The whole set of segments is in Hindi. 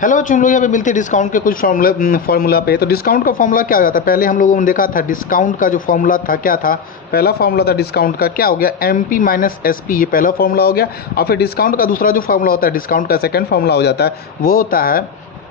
हेलो बच्चों, हम लोग यहाँ पे मिलते हैं डिस्काउंट के कुछ फार्मूला पे। तो डिस्काउंट का फार्मूला क्या हो जाता है, पहले हम लोगों ने देखा था डिस्काउंट का जो फार्मूला था क्या था। पहला फार्मूला था डिस्काउंट का, क्या हो गया, M P minus S P, ये पहला फार्मूला हो गया। और फिर डिस्काउंट का दूसरा जो फार्मूला होता है, डिस्काउंट का सेकंड फार्मूला हो जाता है, वो होता है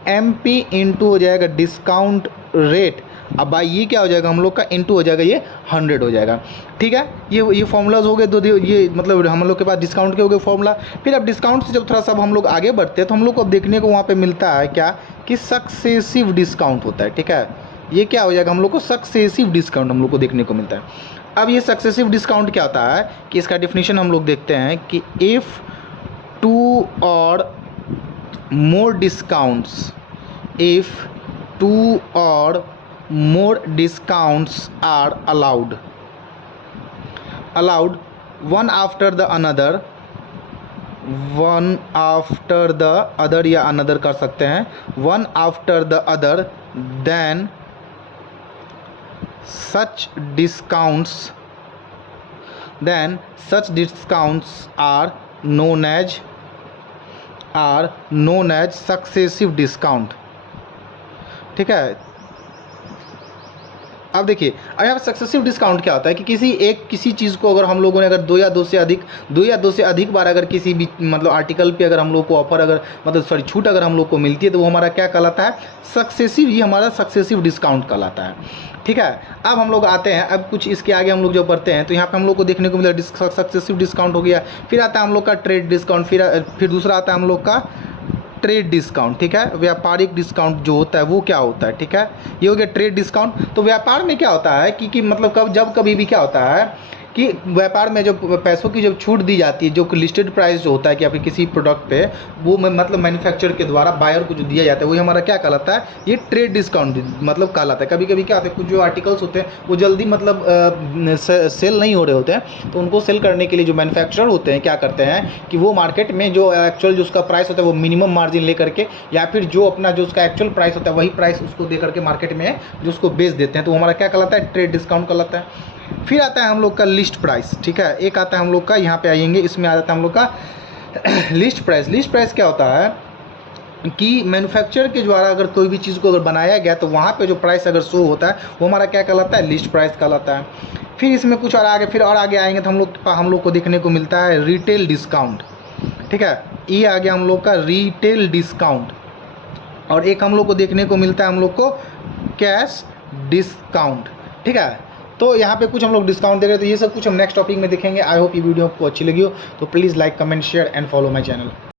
एम पी इंटू हो जाएगा डिस्काउंट रेट। अब भाई ये क्या हो जाएगा हम लोग का, इंटू हो जाएगा ये 100 हो जाएगा। ठीक है, ये फार्मूलाज हो गए दो, ये मतलब हम लोग के पास डिस्काउंट के हो गए फार्मूला। फिर अब डिस्काउंट से जब थोड़ा सा हम लोग आगे बढ़ते हैं तो हम लोग को अब देखने को वहाँ पे मिलता है क्या, कि सक्सेसिव डिस्काउंट होता है। ठीक है, ये क्या हो जाएगा हम लोग को, सक्सेसिव डिस्काउंट हम लोग को देखने को मिलता है। अब ये सक्सेसिव डिस्काउंट क्या होता है कि इसका डिफिनीशन हम लोग देखते हैं कि इफ़ टू और मोर discounts, if two or more discounts are allowed one after the other या another कर सकते हैं, one after the other, then such discounts are known as successive discount। ठीक है, अब देखिए, अब यहाँ पर सक्सेसिव डिस्काउंट क्या होता है कि किसी चीज़ को अगर हम लोगों ने अगर दो या दो से अधिक बार अगर किसी भी मतलब आर्टिकल पे अगर हम लोग को ऑफर अगर मतलब छूट अगर हम लोग को मिलती है तो वो हमारा क्या कहलाता है, सक्सेसिव। ये हमारा सक्सेसिव डिस्काउंट कहलाता है। ठीक है, अब हम लोग आते हैं, अब कुछ इसके आगे हम लोग जो पढ़ते हैं तो यहाँ पे हम लोग को देखने को मिला सक्सेसिव डिस्काउंट हो गया। फिर आता है हम लोग का ट्रेड डिस्काउंट, फिर दूसरा आता है हम लोग का ट्रेड डिस्काउंट। ठीक है, व्यापारिक डिस्काउंट जो होता है वो क्या होता है। ठीक है, ये हो गया ट्रेड डिस्काउंट। तो व्यापार में क्या होता है कि मतलब जब कभी भी क्या होता है कि व्यापार में जो पैसों की जब छूट दी जाती है, जो लिस्टेड प्राइस जो होता है कि आपके किसी प्रोडक्ट पे वो मतलब मैन्युफैक्चर के द्वारा बायर को जो दिया जाता है वही हमारा क्या कहलाता है, ये ट्रेड डिस्काउंट मतलब कहलाता है। कभी कभी क्या होता है, कुछ जो आर्टिकल्स होते हैं वो जल्दी मतलब सेल नहीं हो रहे होते हैं, तो उनको सेल करने के लिए जो मैन्युफैक्चरर होते हैं क्या करते हैं कि वो मार्केट में जो एक्चुअल जो उसका प्राइस होता है वो मिनिमम मार्जिन लेकर के, या फिर जो अपना जो उसका एक्चुअल प्राइस होता है वही प्राइस उसको दे करके मार्केट में जो उसको बेच देते हैं, तो हमारा क्या कहलाता है, ट्रेड डिस्काउंट कहलाता है। फिर आता है हम लोग का लिस्ट प्राइस। ठीक है, एक आता है हम लोग का, यहाँ पे आएंगे, इसमें आ जाता है हम लोग का लिस्ट प्राइस। लिस्ट प्राइस क्या होता है कि मैन्युफैक्चरर के द्वारा अगर कोई भी चीज़ को अगर बनाया गया तो वहाँ पे जो प्राइस अगर शो होता है वो हमारा क्या कहलाता है, लिस्ट प्राइस कहलाता है। फिर इसमें कुछ और आगे आएंगे तो हम लोग को देखने को मिलता है रिटेल डिस्काउंट। ठीक है, ये आ गया हम लोग का रिटेल डिस्काउंट। और एक हम लोग को देखने को मिलता है हम लोग को कैश डिस्काउंट। ठीक है, तो यहाँ पे कुछ हम लोग डिस्काउंट दे रहे हैं, तो ये सब कुछ हम नेक्स्ट टॉपिक में देखेंगे। आई होप ये वीडियो आपको अच्छी लगी हो, तो please like, comment, share and follow my channel.